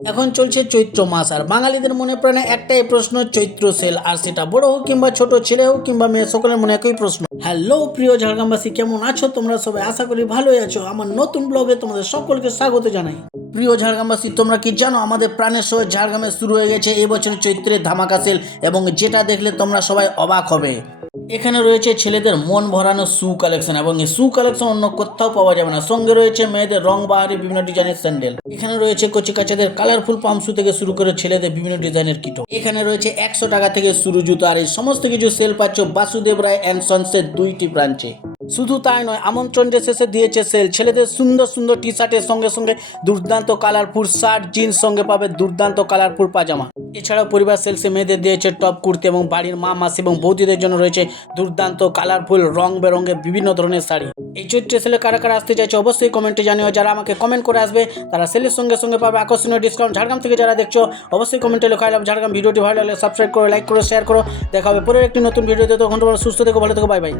এখন চলছে চৈত্র মাস আর বাঙালিদের মনে প্রাণে একটাই প্রশ্ন, চৈত্র সেল। আর সেটা বড় হোক কিংবা ছোট, ছেলে হোক কিংবা মেয়ে, সকলের মনে একই প্রশ্ন। হ্যালো প্রিয় ঝাড়গ্রামবাসী, কেমন আছো তোমরা সবাই? আশা করি ভালোই আছো। আমার নতুন ব্লগে তোমাদের সকলকে স্বাগত জানাই। প্রিয় ঝাড়গ্রামবাসী, তোমরা কি জানো আমাদের প্রাণের শহর ঝাড়গ্রামে শুরু হয়ে গেছে এবছর চৈত্রের ধামাকা সেল, এবং যেটা দেখলে তোমরা সবাই অবাক হবে। এখানে রয়েছে ছেলেদের মন ভরানো শু কালেকশন, এবং এই শু কালেকশন অন্য কোথাও পাওয়া যাবে না। সঙ্গে রয়েছে মেয়েদের রং বাহারি বিভিন্ন ডিজাইনের স্যান্ডেল। এখানে রয়েছে কচি কাচাদের কালারফুল পাম্প শু থেকে শুরু করে ছেলেদের বিভিন্ন ডিজাইনের কিটো। এখানে রয়েছে 100 টাকা থেকে শুরু জুতো। আর এই সমস্ত কিছু সেল পাচ্ছ বাসুদেব রায় অ্যান্ড সন্সের 2টি ব্রাঞ্চে। শুধু তাই নয়, আমন্ত্রণ যে শেষে দিয়েছে সেল। ছেলেদের সুন্দর সুন্দর টি শার্টের সঙ্গে সঙ্গে দুর্দান্ত কালারফুল শার্ট, জিন্স, সঙ্গে পাবে দুর্দান্ত কালারফুল পাজামা। এছাড়াও পরিবার সেলসে মেয়েদের দিয়েছে টপ কুর্তি, এবং বাড়ির মা মাসি এবং বৌদিদের জন্য রয়েছে দুর্দান্ত কালারফুল রং বেরঙের বিভিন্ন ধরনের শাড়ি। এই চৈত্র সেলে কারা কারা আসতে চাইছে অবশ্যই কমেন্টে জানিও। যারা আমাকে কমেন্ট করে আসবে তারা সেলের সঙ্গে সঙ্গে পাবে আকর্ষণীয় ডিসকাউন্ট। ঝাড়গ্রাম থেকে যারা দেখছো অবশ্যই কমেন্টে লেখা লাভ ঝাড়গ্রাম। ভিডিওটি ভালো লাগলে সাবস্ক্রাইব করো, লাইক করো, শেয়ার করো। দেখা হবে পরের একটি নতুন ভিডিওতে। তখন তোমরা সুস্থ থেকো, ভালো থেকো, বাই বাই।